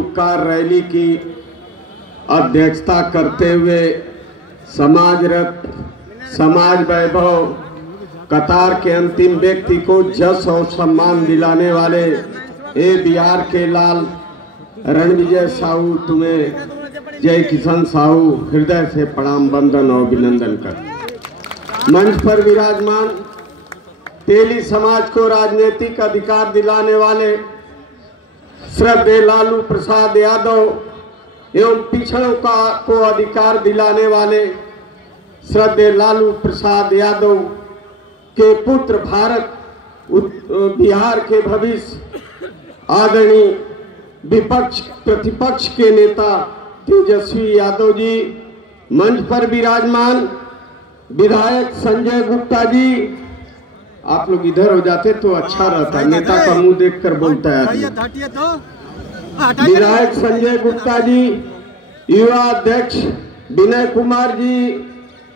Car rally की अध्यक्षता करते हुए समाज रत्न, समाज वैभव, कतार के अंतिम व्यक्ति को जस और सम्मान दिलाने वाले ए बिहार के लाल रणविजय साहू, तुम्हें जय किशन साहू हृदय से प्रणाम, वंदन और अभिनंदन कर। मंच पर विराजमान तेली समाज को राजनीतिक अधिकार दिलाने वाले श्रद्धेय लालू प्रसाद यादव एवं पिछड़ों को अधिकार दिलाने वाले श्रद्धेय लालू प्रसाद यादव के पुत्र, भारत बिहार के भविष्य आदरणीय विपक्ष प्रतिपक्ष के नेता तेजस्वी यादव जी, मंच पर विराजमान विधायक संजय गुप्ता जी, आप लोग इधर हो जाते तो अच्छा रहता, नेता का मुंह देखकर बोलता है। विधायक संजय गुप्ता जी, युवा अध्यक्ष विनय कुमार जी,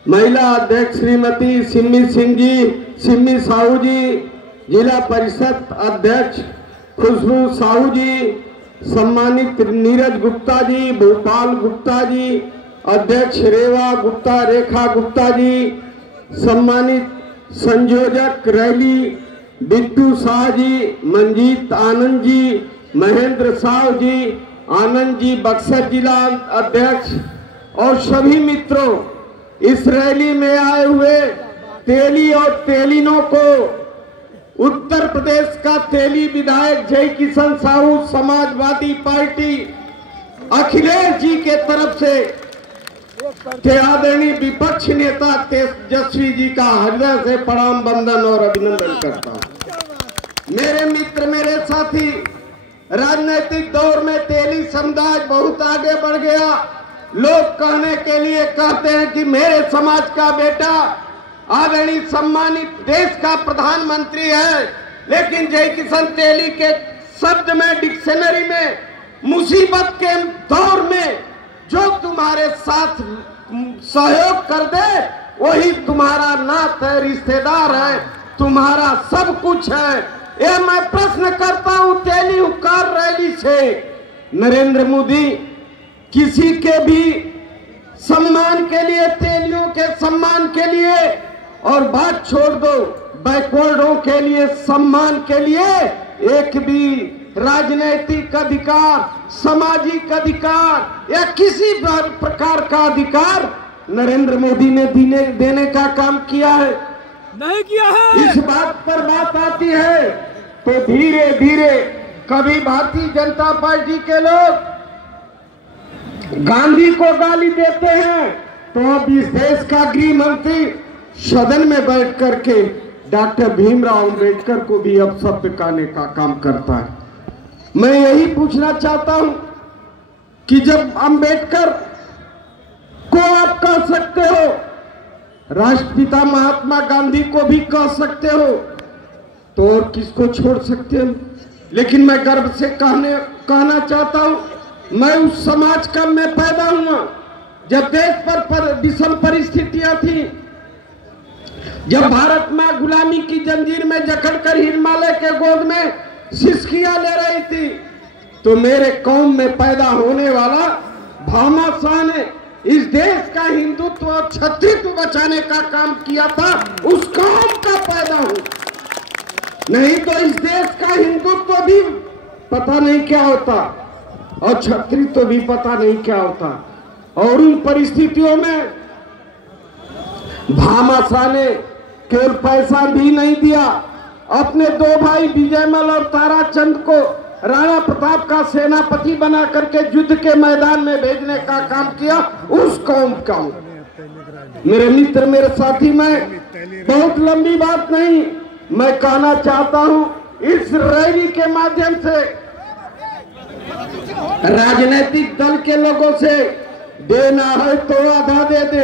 महिला अध्यक्ष श्रीमती सिम्मी सिंह जी, सिम्मी साहू जी, जिला परिषद अध्यक्ष खुशबू साहू जी, सम्मानित नीरज गुप्ता जी, भोपाल गुप्ता जी, अध्यक्ष रेखा गुप्ता जी, सम्मानित संयोजक रैली बिट्टू शाह जी, मंजीत आनंद जी, महेंद्र साहू जी, आनंद जी बक्सर जिला अध्यक्ष और सभी मित्रों, इस रैली में आए हुए तेली और तेलिनों को उत्तर प्रदेश का तेली विधायक जय किशन साहू समाजवादी पार्टी अखिलेश जी के तरफ से आदरणीय विपक्ष नेता तेजस्वी जी का हृदय से प्रणाम, वंदन और अभिनंदन करता हूं। मेरे मित्र, मेरे साथी, राजनीतिक दौर में तेली समुदाय बहुत आगे बढ़ गया। लोग कहने के लिए कहते हैं कि मेरे समाज का बेटा आदरणीय सम्मानित देश का प्रधानमंत्री है, लेकिन जय किशन तेली के शब्द में, डिक्शनरी में, मुसीबत के दौर में जो तुम्हारे साथ सहयोग कर दे वही तुम्हारा नात है, रिश्तेदार है, तुम्हारा सब कुछ है। ये मैं प्रश्न करता हूं तेली कार रैली से, नरेंद्र मोदी किसी के भी सम्मान के लिए, तेलियों के सम्मान के लिए, और बात छोड़ दो बैकवर्डों के लिए सम्मान के लिए, एक भी राजनीतिक अधिकार, सामाजिक अधिकार या किसी प्रकार का अधिकार नरेंद्र मोदी ने देने का काम किया है? नहीं किया है। इस बात पर बात आती है तो धीरे धीरे कभी भारतीय जनता पार्टी के लोग गांधी को गाली देते हैं, तो अब इस देश का गृह मंत्री सदन में बैठ करके डॉक्टर भीमराव अंबेडकर को भी अब शब्द कहने का काम करता है। मैं यही पूछना चाहता हूं कि जब अंबेडकर को आप कह सकते हो, राष्ट्रपिता महात्मा गांधी को भी कह सकते हो, तो और किसको छोड़ सकते हो? लेकिन मैं गर्व से कहना चाहता हूं, मैं उस समाज का मैं पैदा हुआ जब देश पर विषम परिस्थितियां थी, जब भारत मां गुलामी की जंजीर में जकड़कर हिमालय के गोद में सिसकियां ले रही थी, तो मेरे कौम में पैदा होने वाला भामाशाह ने इस देश का हिंदुत्व और क्षत्रित्व बचाने का काम किया था। उस कौम का पैदा हूं, नहीं तो इस देश का हिंदुत्व भी पता नहीं क्या होता और क्षत्रित्व भी पता नहीं क्या होता। और उन परिस्थितियों में भामाशाह ने केवल पैसा भी नहीं दिया, अपने दो भाई विजयमल और ताराचंद को राणा प्रताप का सेनापति बना करके युद्ध के मैदान में भेजने का काम किया। उस कौम का मेरे मित्र, मेरे साथी, मैं बहुत लंबी बात नहीं, मैं कहना चाहता हूं इस रैली के माध्यम से राजनीतिक दल के लोगों से, देना है तो आधा दे दे।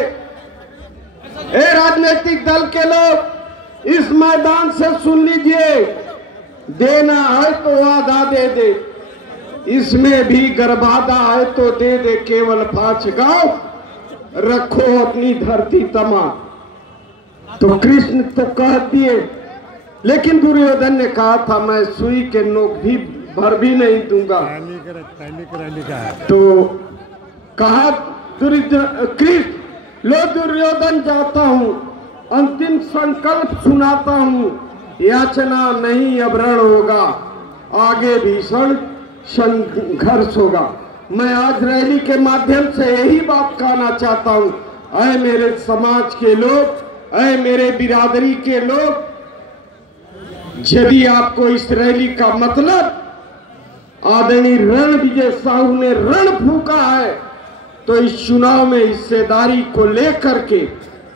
ए राजनीतिक दल के लोग इस मैदान से सुन लीजिए, देना है तो आधा दे दे, इसमें भी गर्भाधा है तो दे दे, केवल 5 गांव रखो अपनी धरती तमा। तो कृष्ण तो कह दिए, लेकिन दुर्योधन ने कहा था मैं सुई के नोक भी भर भी नहीं दूंगा। रैली का है। तो कहा कृष्ण लो दुर्योधन जाता हूँ, अंतिम संकल्प सुनाता हूँ, याचना नहीं अब रण होगा, आगे भीषण संघर्ष होगा। मैं आज रैली के माध्यम से यही बात कहना चाहता हूँ, ऐ मेरे समाज के लोग, ऐ मेरे बिरादरी के लोग, यदि आपको इस रैली का मतलब आदरणीय रणविजय साहू ने रण फूका है, तो इस चुनाव में हिस्सेदारी को लेकर के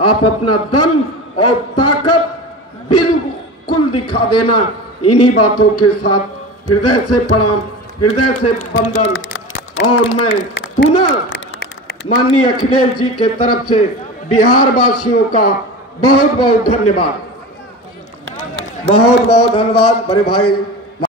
आप अपना दम और ताकत बिल्कुल दिखा देना। इन्हीं बातों के साथ हृदय से प्रणाम, हृदय से वंदन, और मैं पुनः माननीय अखिलेश जी के तरफ से बिहार वासियों का बहुत बहुत धन्यवाद। बहुत बहुत धन्यवाद बड़े भाई।